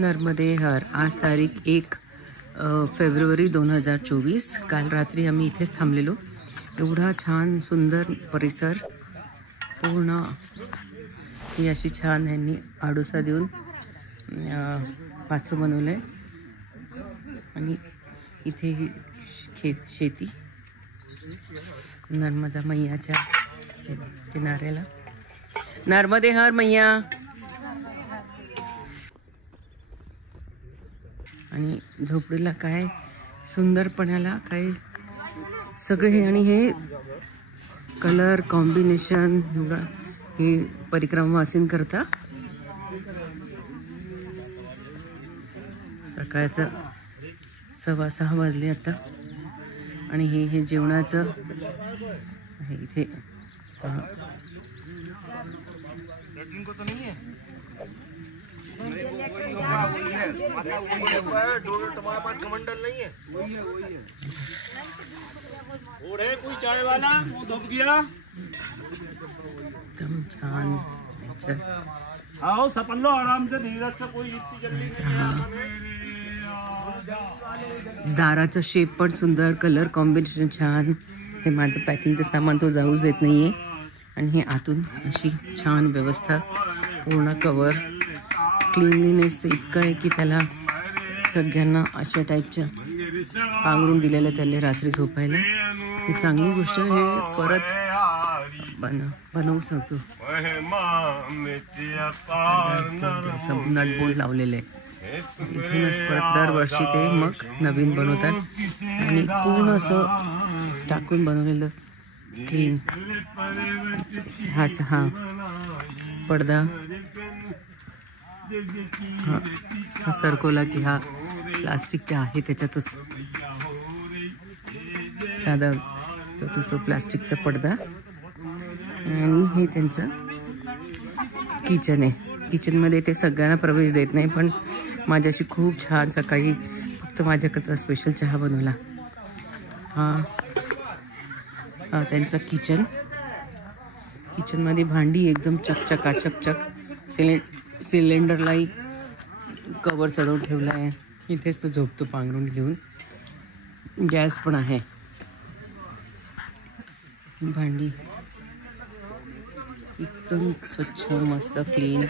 नर्मदे हर. आज तारीख 1 फेब्रुवारी 2024. काल रात्री आम्ही इथेच थांबलेलो. एवढा छान सुंदर परिसर, पूर्ण ही अशी छान ह्यांनी आडोसा देऊन बाथरूम बनवलं आहे. आणि इथे ही शेती नर्मदा मैयाच्या किनाऱ्याला. नर्मदे हर मैया. आणि झोपडीला काय सुंदरपणाला काय सगळे हे, आणि हे कलर कॉम्बिनेशन एवढं हे परिक्रमावासीन करता. सकाळचं 6:15 वाजले आता. आणि हे जेवणाचं आहे इथे. कोई चाय वाला वो धूप गया एकदम छान. आओ सपन लो आराम से, धीरज से, कोई इतनी जल्दी. जाराचं शेप पण सुंदर, कलर कॉम्बिनेशन छान. हे माझं पॅकिंगचं सामान तो जाऊच देत नाहीये. आणि हे आतून अशी छान व्यवस्था, पूर्ण कवर, क्लीनलीनेस इतकं आहे की त्याला सगळ्यांना अशा टाईपच्या पांघरून दिलेलं त्यांनी रात्री झोपायला. ही चांगली गोष्ट. हे परत बनवू शकतो. नट बोल्ट लावलेले आहे. इथूनच परत दरवर्षी ते मग नवीन बनवतात. आणि पूर्ण असं टाकून बनवलेलं क्लीन. हा पडदा हा सरकवला की हा प्लास्टिकचा आहे, त्याच्यातच साधा तो प्लास्टिकचा पडदा. आणि हे त्यांचं किचन आहे. किचनमध्ये ते सगळ्यांना प्रवेश देत नाही, पण माझ्याशी खूप छान सकाळी फक्त माझ्याकडचा स्पेशल चहा बनवला. हा त्यांचं किचन. किचनमध्ये भांडी एकदम चकचक. सिलेंडरलाही कवर चढवून ठेवला आहे. इथेच तो झोपतो पांघरून घेऊन. गॅस पण आहे. भांडी एकदम स्वच्छ, मस्त, क्लीन.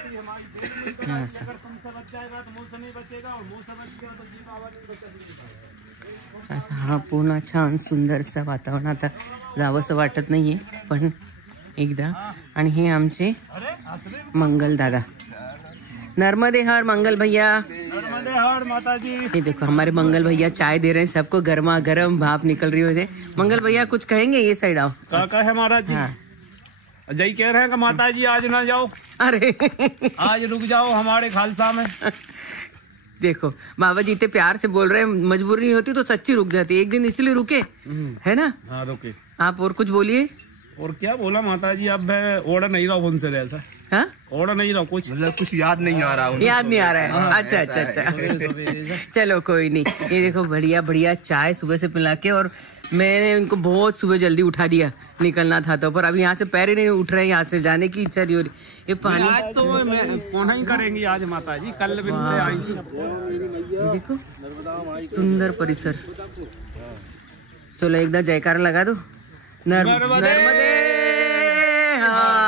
असं हा पूर्ण छान सुंदरसा वातावरण. आता जावंसं वाटत नाहीये पण एकदा. आणि हे आमचे मंगल दादा. नर्मदे हर मंगल भैया. नर्मदे हर माता जी. ये देखो हमारे मंगल भैया चाय दे रहे हैं सबको. गर्मा गर्म भाप निकल रही है. मंगल भैया कुछ कहेंगे? ये साइड आओ. क्या है महाराज जी? हाँ. जय कह रहे हैं कि माता जी आज ना जाओ. अरे आज रुक जाओ हमारे खालसा में. देखो बाबा जी इतने प्यार से बोल रहे हैं. मजबूरी नहीं होती तो सच्ची रुक जाती. एक दिन इसलिए रुके, है ना? हाँ रुके. आप और कुछ बोलिए. और क्या बोला माता जी, अब मैं ओढ़ नहीं रहा उनसे जैसा. हाँ ओढ़ नहीं रहा, कुछ मतलब कुछ याद नहीं आ रहा. याद नहीं आ रहा है. अच्छा. चलो कोई नहीं. ये देखो बढ़िया चाय सुबह से पिला के. और मैंने इनको बहुत सुबह जल्दी उठा दिया. निकलना था तो, पर अब यहाँ से पैर ही नहीं उठ रहे. यहाँ से जाने की इच्छा नहीं हो रही. ये पानी आज तो मैं कौन ही करेंगी आज माता जी. कल दिन से आई थी. ये देखो सुंदर परिसर. चलो एकदा जयकार लगा दो. नर्मदे हर.